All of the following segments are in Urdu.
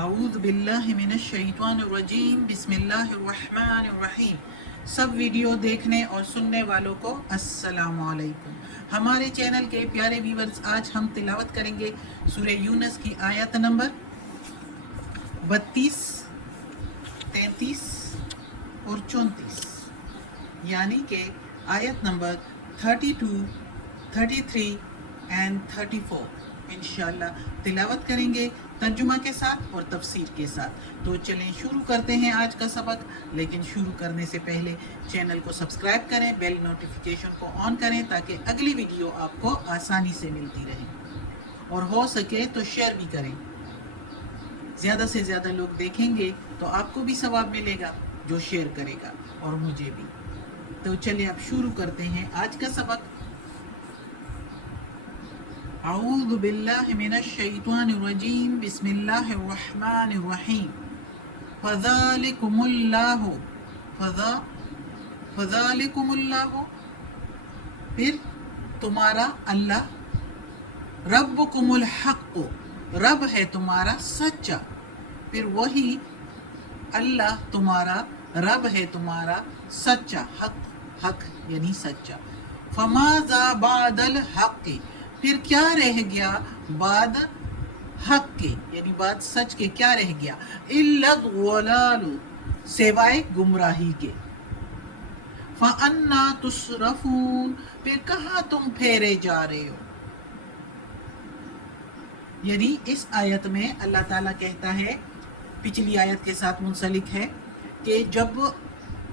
اعوذ باللہ من الشیطان الرجیم بسم اللہ الرحمن الرحیم۔ سب ویڈیو دیکھنے اور سننے والوں کو السلام علیکم۔ ہمارے چینل کے پیارے ویورز، آج ہم تلاوت کریں گے سورہ یونس کی آیت نمبر 32، 33 اور 34، یعنی کہ آیت نمبر 32، 33 اینڈ 34 انشاءاللہ تلاوت کریں گے ترجمہ کے ساتھ اور تفسیر کے ساتھ۔ تو چلیں شروع کرتے ہیں آج کا سبق، لیکن شروع کرنے سے پہلے چینل کو سبسکرائب کریں، بیل نوٹیفیکیشن کو آن کریں تاکہ اگلی ویڈیو آپ کو آسانی سے ملتی رہے، اور ہو سکے تو شیئر بھی کریں۔ زیادہ سے زیادہ لوگ دیکھیں گے تو آپ کو بھی ثواب ملے گا جو شیئر کرے گا، اور مجھے بھی۔ تو چلیے اب شروع کرتے ہیں آج کا سبق۔ اعوذ باللہ من الشیطان الرجیم بسم اللہ الرحمن الرحیم۔ فذالکم اللہ، فذالکم اللہ، پھر تمہارا اللہ، ربکم الحق، رب ہے تمہارا سچا، پھر وہی اللہ تمہارا رب ہے تمہارا سچا، حق یعنی سچا۔ فماذا بعد الحق، پھر کیا رہ گیا بعد حق کے، یعنی بعد سچ کے کیا رہ گیا؟ الا الضلال، سوائے گمراہی کے۔ فانا تصرفون، پھر کہاں تم پھیرے جا رہے ہو؟ یعنی اس آیت میں اللہ تعالیٰ کہتا ہے، پچھلی آیت کے ساتھ منسلک ہے، کہ جب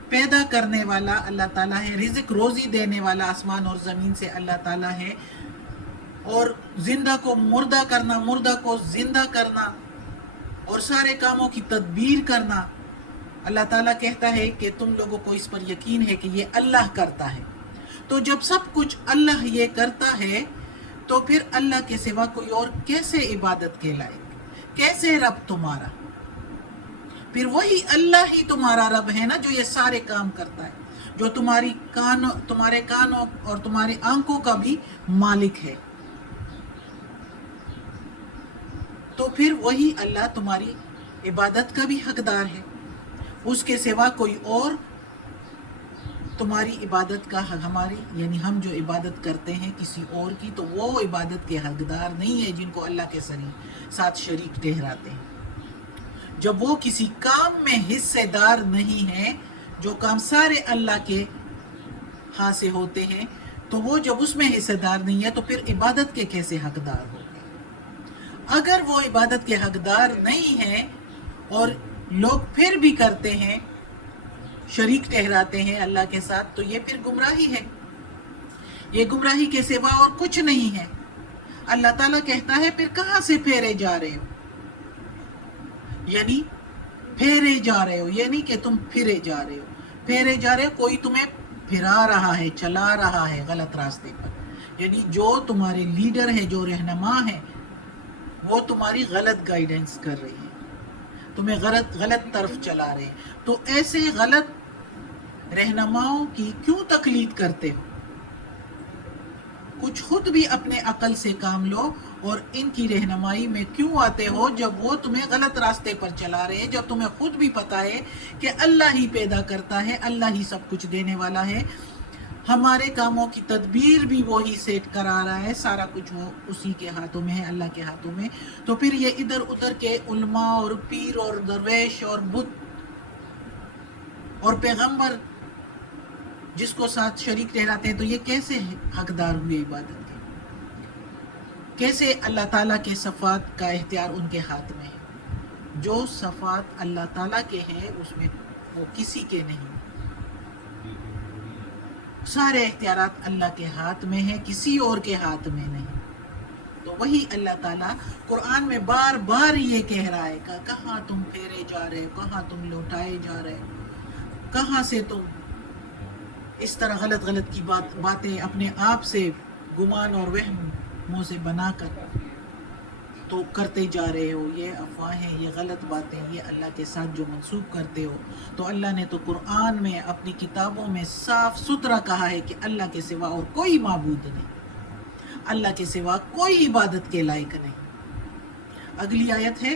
پیدا کرنے والا اللہ تعالیٰ ہے، رزق روزی دینے والا آسمان اور زمین سے اللہ تعالیٰ ہے، اور زندہ کو مردہ کرنا، مردہ کو زندہ کرنا، اور سارے کاموں کی تدبیر کرنا، اللہ تعالیٰ کہتا ہے کہ تم لوگوں کو اس پر یقین ہے کہ یہ اللہ کرتا ہے۔ تو جب سب کچھ اللہ یہ کرتا ہے تو پھر اللہ کے سوا کوئی اور کیسے عبادت کے لائق، کیسے رب تمہارا؟ پھر وہی اللہ ہی تمہارا رب ہے نا، جو یہ سارے کام کرتا ہے، جو تمہارے کانوں اور تمہاری آنکھوں کا بھی مالک ہے۔ تو پھر وہی اللہ تمہاری عبادت کا بھی حقدار ہے، اس کے سوا کوئی اور تمہاری عبادت کا حق، ہماری یعنی ہم جو عبادت کرتے ہیں کسی اور کی، تو وہ عبادت کے حقدار نہیں ہے جن کو اللہ کے ساتھ شریک ٹھہراتے ہیں۔ جب وہ کسی کام میں حصے دار نہیں ہیں، جو کام سارے اللہ کے ہاں سے ہوتے ہیں، تو وہ جب اس میں حصے دار نہیں ہے تو پھر عبادت کے کیسے حقدار ہو گئے؟ اگر وہ عبادت کے حقدار نہیں ہیں اور لوگ پھر بھی کرتے ہیں، شریک ٹھہراتے ہیں اللہ کے ساتھ، تو یہ پھر گمراہی ہے، یہ گمراہی کے سوا اور کچھ نہیں ہے۔ اللہ تعالیٰ کہتا ہے پھر کہاں سے پھیرے جا رہے ہو؟ یعنی پھیرے جا رہے ہو، یعنی کہ تم پھرے جا رہے ہو، پھیرے جا رہے ہو، کوئی تمہیں پھرا رہا ہے، چلا رہا ہے غلط راستے پر، یعنی جو تمہارے لیڈر ہے، جو رہنما ہے، وہ تمہاری غلط گائیڈنس کر رہی ہے، تمہیں غلط طرف چلا رہے ہیں۔ تو ایسے غلط رہنماؤں کی کیوں تقلید کرتے ہو؟ کچھ خود بھی اپنے عقل سے کام لو، اور ان کی رہنمائی میں کیوں آتے ہو جب وہ تمہیں غلط راستے پر چلا رہے ہیں، جب تمہیں خود بھی پتا ہے کہ اللہ ہی پیدا کرتا ہے، اللہ ہی سب کچھ دینے والا ہے، ہمارے کاموں کی تدبیر بھی وہی سیٹ کرا رہا ہے، سارا کچھ وہ اسی کے ہاتھوں میں ہے، اللہ کے ہاتھوں میں۔ تو پھر یہ ادھر ادھر کے علماء اور پیر اور درویش اور بت اور پیغمبر جس کو ساتھ شریک ٹھہراتے ہیں، تو یہ کیسے حقدار ہوئے عبادت کے؟ کیسے اللہ تعالیٰ کے صفات کا اختیار ان کے ہاتھ میں ہے؟ جو صفات اللہ تعالیٰ کے ہیں اس میں وہ کسی کے نہیں، سارے اختیارات اللہ کے ہاتھ میں ہیں، کسی اور کے ہاتھ میں نہیں۔ تو وہی اللہ تعالیٰ قرآن میں بار بار یہ کہہ رہا ہے کہ کہاں تم پھیرے جا رہے ہو، کہاں تم لوٹائے جا رہے ہو، کہاں سے تم اس طرح غلط کی باتیں اپنے آپ سے گمان اور وہم منہ سے بنا کر تو کرتے جا رہے ہو، یہ افواہیں، یہ غلط باتیں، یہ اللہ کے ساتھ جو منسوب کرتے ہو۔ تو اللہ نے تو قرآن میں اپنی کتابوں میں صاف ستھرا کہا ہے کہ اللہ کے سوا اور کوئی معبود نہیں، اللہ کے سوا کوئی عبادت کے لائق نہیں۔ اگلی آیت ہے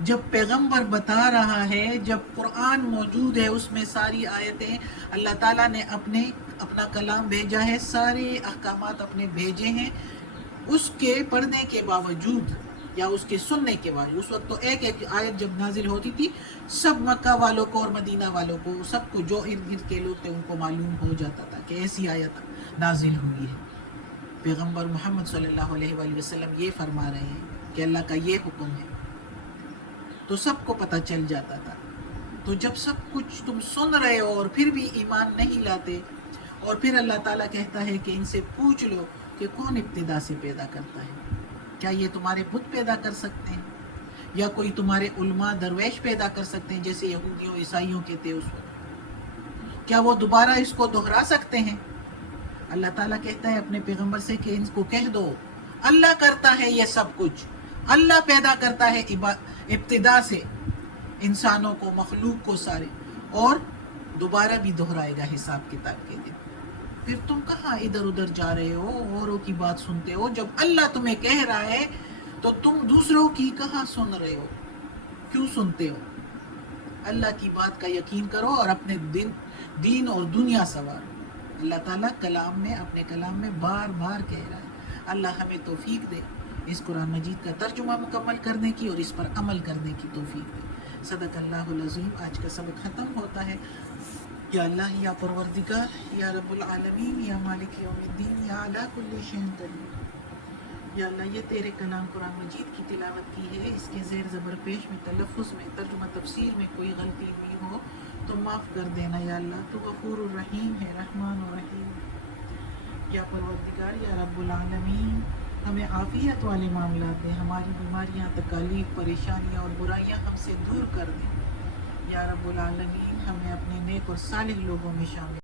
جب پیغمبر بتا رہا ہے، جب قرآن موجود ہے، اس میں ساری آیتیں اللہ تعالیٰ نے اپنا کلام بھیجا ہے، سارے احکامات اپنے بھیجے ہیں، اس کے پڑھنے کے باوجود یا اس کے سننے کے باوجود، اس وقت تو ایک ایک آیت جب نازل ہوتی تھی، سب مکہ والوں کو اور مدینہ والوں کو، سب کو جو ارد گرد کے لوگ تھے ان کو معلوم ہو جاتا تھا کہ ایسی آیت نازل ہوئی ہے، پیغمبر محمد صلی اللہ علیہ وآلہ وسلم یہ فرما رہے ہیں کہ اللہ کا یہ حکم ہے، تو سب کو پتہ چل جاتا تھا۔ تو جب سب کچھ تم سن رہے ہو اور پھر بھی ایمان نہیں لاتے، اور پھر اللہ تعالیٰ کہتا ہے کہ ان سے پوچھ لو کہ کون ابتدا سے پیدا کرتا ہے؟ کیا یہ تمہارے بت پیدا کر سکتے ہیں یا کوئی تمہارے علماء درویش پیدا کر سکتے ہیں جیسے یہودیوں عیسائیوں کے تھے اس وقت؟ کیا وہ دوبارہ اس کو دہرا سکتے ہیں؟ اللہ تعالیٰ کہتا ہے اپنے پیغمبر سے کہ ان کو کہہ دو اللہ کرتا ہے یہ سب کچھ، اللہ پیدا کرتا ہے ابتدا سے انسانوں کو، مخلوق کو سارے، اور دوبارہ بھی دہرائے گا حساب کتاب کے دن۔ پھر تم کہاں ادھر ادھر جا رہے ہو، اوروں کی بات سنتے ہو؟ جب اللہ تمہیں کہہ رہا ہے تو تم دوسروں کی کہاں سن رہے ہو؟ کیوں سنتے ہو؟ اللہ کی بات کا یقین کرو اور اپنے دین اور دنیا سنوارو۔ اللہ تعالیٰ اپنے کلام میں بار بار کہہ رہا ہے۔ اللہ ہمیں توفیق دے اس قرآن مجید کا ترجمہ مکمل کرنے کی اور اس پر عمل کرنے کی توفیق دے۔ صدق اللہ العظیم۔ آج کا سبق ختم ہوتا ہے۔ یا اللہ، یا پروردگار، یا رب العالمین، یا مالک یوم الدین، یا علی کل شیء قدیر، یا اللہ یہ تیرے کلام قرآن مجید کی تلاوت کی ہے، اس کے زیر زبر پیش میں، تلفظ میں، ترجمہ تفسیر میں کوئی غلطی ہوئی ہو تو معاف کر دینا یا اللہ، تو غفور الرحیم ہے، رحمان الرحیم۔ یا پروردگار، یا رب العالمین، ہمیں عافیت والے معاملات دیں، ہماری بیماریاں، تکالیف، پریشانیاں اور برائیاں ہم سے دور کر دیں۔ یا رب العالمین، ہمیں اپنے نیک اور صالح لوگوں میں شامل